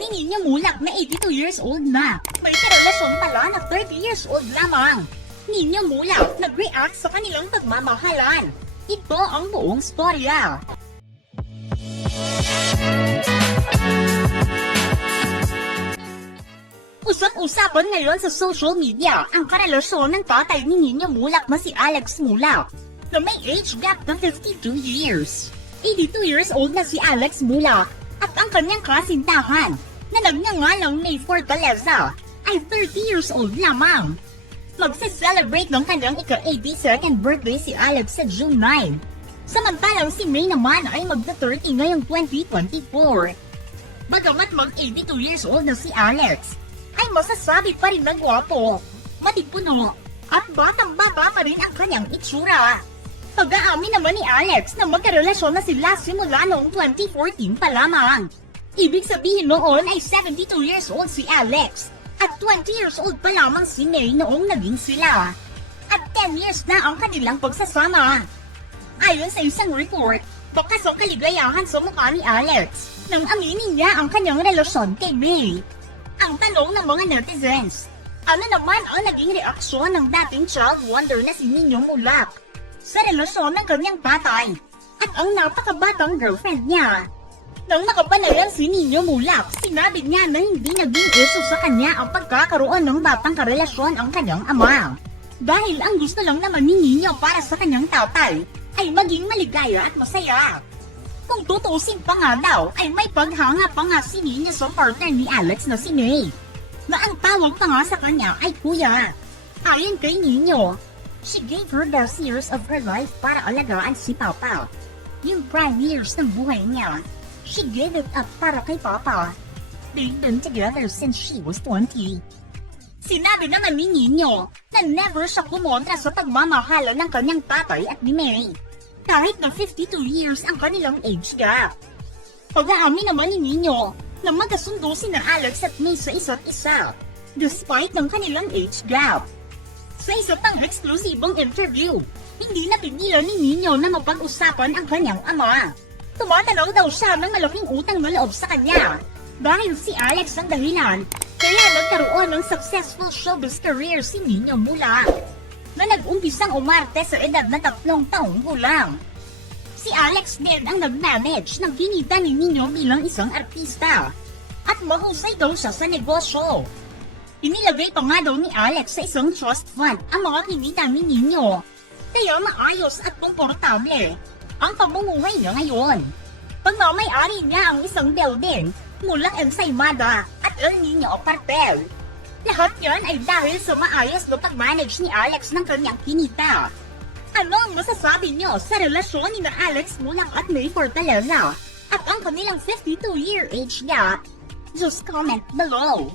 ni Nino Mulak na 82 years old na. May karelasyon pala na 30 years old lamang. Nino Mulak nag-react sa kanilang pagmamahalan. Ito ang buong storya. Usap-usapan ngayon sa social media ang karelasyon ng tatay ni Nino Mulak na si Alex Mulak na may age gap ng 52 years. 82 years old na si Alex Mulak at ang kanyang kasintahan na nagngangalang May Fortaleza ay 30 years old lamang. Magse-celebrate ng kanyang ika-82nd birthday si Alex sa June 9. Samantalang si May naman ay magta-30 ngayong 2024. Bagamat mag-82 years old na si Alex, ay masasabi pa rin na gwapo, matipuno, at batang-bata pa rin ang kanyang itsura. Pag-aamin naman ni Alex na magkarelasyon na sila simula noong 2014 pa lamang. Ibig sabihin noon ay 72 years old si Alex at 20 years old pa lamang si May noong naging sila. At 10 years na ang kanilang pagsasama. Ayon sa isang report, bakas ang kaligayahan sa mukha ni Alex nang aminin niya ang kanyang relasyon kay May. Ang tanong ng mga netizens, ano naman ang naging reaksyon ng dating child wonder na si Nino Mulak sa relasyon ng kanyang tatay at ang napakabatang girlfriend niya? Nang nakapanayan si Nino Mulak, sinabi niya na hindi naging issue sa kanya ang pagkakaroon ng batang karelasyon ang kanyang ama. Dahil ang gusto lang naman ni Nino para sa kanyang tatay ay maging maligaya at masaya. Kung tutusin pa nga daw, ay may paghanga pa nga si Nino sa partner ni Alex na si May, na ang tawag pa nga sa kanya ay kuya. Ayon kay Nino, she gave her the years of her life para alagaan si Papa. Yung prime years ng buhay niya, she gave it up para kay Papa. They've been together since she was 20. Sinabi naman ni Nino na never siya kumontra sa pagmamahala ng kanyang tatay at ni May, kahit na 52 years ang kanilang age gap. Pag-aamin naman ni Nino na magkasundo sina Alex at May sa isa't isa, despite ng kanilang age gap. Sa isa pang eksklusibong interview, hindi napigilan ni Nino na mapag-usapan ang kanyang ama. Tumatanaw daw siya ng malaking utang na loob sa kanya dahil si Alex ang dahilan kaya nagkaroon ng successful showbiz career si Nino Mulak na nag-umpisang umarte sa edad na 3 taong gulang. Si Alex din ang nag-manage ng kinita ni Nino bilang isang artista at mahusay daw siya sa negosyo. Inilagay pa nga daw ni Alex sa isang trust fund ang mga kinita ni Nino, kaya maayos at komportable ang pamumuhay niya ngayon. Pagmamay-ari niya ang isang building, Mulak Ensaymada at El Nino Apartel. Lahat yan ay dahil sa maayos na pag-manage ni Alex ng kanyang kinita. Ano ang masasabi niyo sa relasyon ni Alex Mulak at May Fortaleza at ang kanilang 52-year age gap? Just comment below.